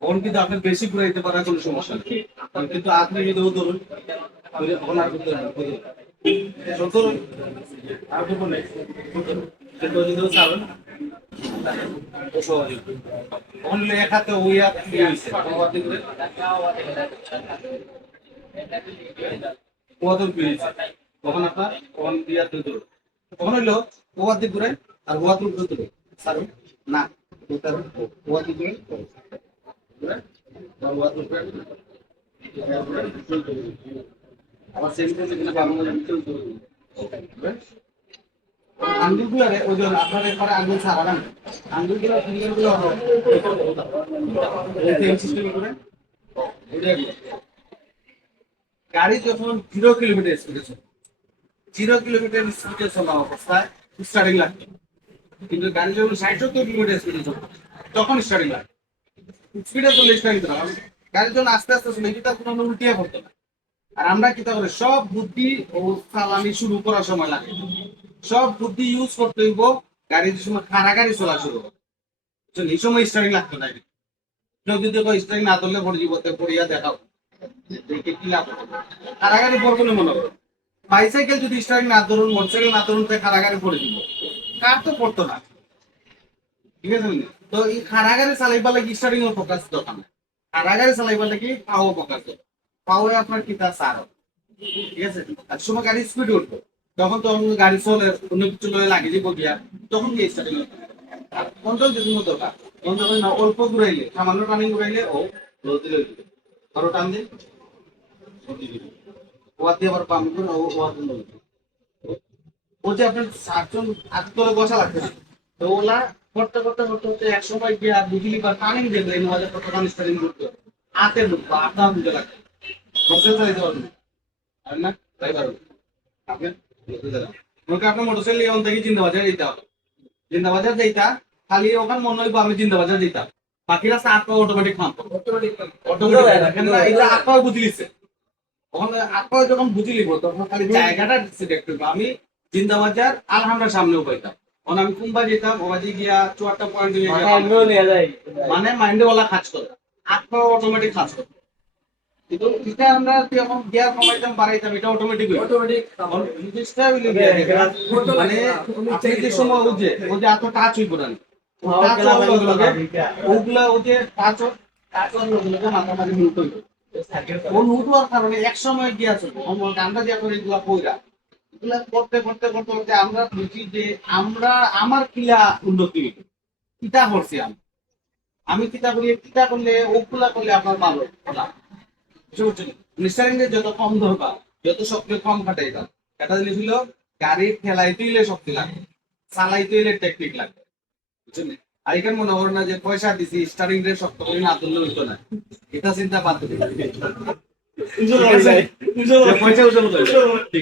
তখন কিন্তু আপনার বেশি ঘুরাইতে পারার কোনো সমস্যা নেই, কিন্তু আপনি যদি ধরুন তখন আর করতে ধরুন আর করবো নেই কিন্তু যদি ছাড়ুন অনলি এক হাতে ওই হাত কত পেয়েছে তখন আপনার তখন দিয়ে ধরুন তখন হইলো ওয়ার দিক ঘুরে আর ওয়ার দিক ঘুরতে ছাড়ুন না ওয়ার দিক ঘুরে আবার সেন্টার যেখানে আঙ্গুলগুলো ওজন আপনার পরে আঙ্গুল ছাড়া না আঙ্গুলগুলো ফিঙ্গারগুলো সিস্টেম করে গাড়ি যখন 0 কিলোমিটার স্পিডে চলে 0 কিলোমিটার স্পিডে চলা অবস্থায় স্টার্টিং লাগবে, কিন্তু গাড়ি যখন 60-70 কিলোমিটার স্পিডে চলে তখন স্টার্টিং লাগবে। স্পিডে চলে স্টার্টিং দিতে হবে, গাড়ি যখন আস্তে আস্তে চলে এটা কোনো উল্টিয়ে পড়তো না। আর আমরা কি করে সব বুদ্ধি ও চালানি শুরু করার সময় লাগে, সব বুদ্ধি ইউজ করতে হইব গাড়ির সময় খানা গাড়ি চলা শুরু হবে, এই সময় স্টার্টিং লাগতো না। কেউ যদি স্টার্টিং না ধরলে পড়ে জীবতে পড়িয়া দেখাও দেখে কি লাভ হবে, খানা গাড়ি পড়বো না মনে করো। বাইসাইকেল যদি স্টার্টিং না ধরুন মোটরসাইকেল না ধরুন তাই খানা গাড়ি পড়ে দিব, কার তো পড়তো না, ঠিক আছে। তো এই খানা গাড়ি চালাইবার লাগে স্টার্টিং এর ফোকাস দরকার না, খানা গাড়ি চালাইবার লাগে পাও ফোকাস দরকার, পাও আপনার কি তার সার হবে, ঠিক আছে। আর সময় গাড়ি স্পিড উঠবো তখন গাড়ি চলে অন্য কিছু লাগে যে গিয়া তখন কি স্টার্টিং কন্ট্রোল যদি দরকার তখন যখন অল্প ঘুরাইলে সামান্য টানিং ঘুরাইলে ও আরো টান দিন ওয়ার দিয়ে আবার পাম্প করুন ওয়ার ও যে আপনার 7 জন আটতলে বসা লাগবে না, তো ওলা করতে করতে করতে করতে এক সময় গিয়ে বুঝলি বা টানিং দেবে এই নয় কত টান স্টার্টিং করতে হাতের মুখ বা আটা বুঝে লাগবে মোটরসাইকেল চালাইতে পারবেন না তাই পারবেন আপনি আপনার মোটরসাইকেল অন থেকে জিন্দাবাজার যেতে হবে, জিন্দাবাজার যেটা খালি ওখানে মনে হইব আমি জিন্দাবাজার যেতাম, বাকি রাস্তা আটকা অটোমেটিক নাম অটোমেটিক এটা আটকা বুঝে লিছে, ওখানে আটকা যখন বুঝে লিব তখন খালি জায়গাটা সিলেক্ট করবো আমি জিন্দাবাজার আলহামদার সামনেও পাইতাম, তখন আমি কুম্বা যেতাম ওবাজি গিয়া 74 পয়েন্ট মানে মাইন্ডে ওলা কাজ করে আটকা অটোমেটিক কাজ করে, কিন্তু এটা আমরা যখন গিয়ার কমাইতাম বাড়াইতাম এটা অটোমেটিক অটোমেটিক মানে আপনি যে সময় ও যে এত টাচ হইব না ওগুলা ও যে টাচ মাথামারি মুখ হইব ও নুটুয়ার কারণে এক সময় গিয়া চলবে গান্ডা দিয়া করে এগুলা কইরা এগুলা করতে করতে করতে করতে আমরা বুঝি যে আমরা আমার কিলা উন্নতি হইব কিতা করছি আমি কিতা করি কিতা করলে ওগুলা করলে আপনার ভালো নিঃসারিংয়ে যত কম দরকার যত শক্তি কম খাটাইতাম এটা জিনিস হলো গাড়ি ঠেলাইতে হইলে শক্তি লাগে চালাইতে হইলে টেকনিক লাগে বুঝছেন। আর এখানে মনে করেন না যে পয়সা দিছি স্টারিং রে শক্ত করে না তুললে হইতো না, এটা চিন্তা বাদ দিতে পয়সা উঠে ঠিক আছে।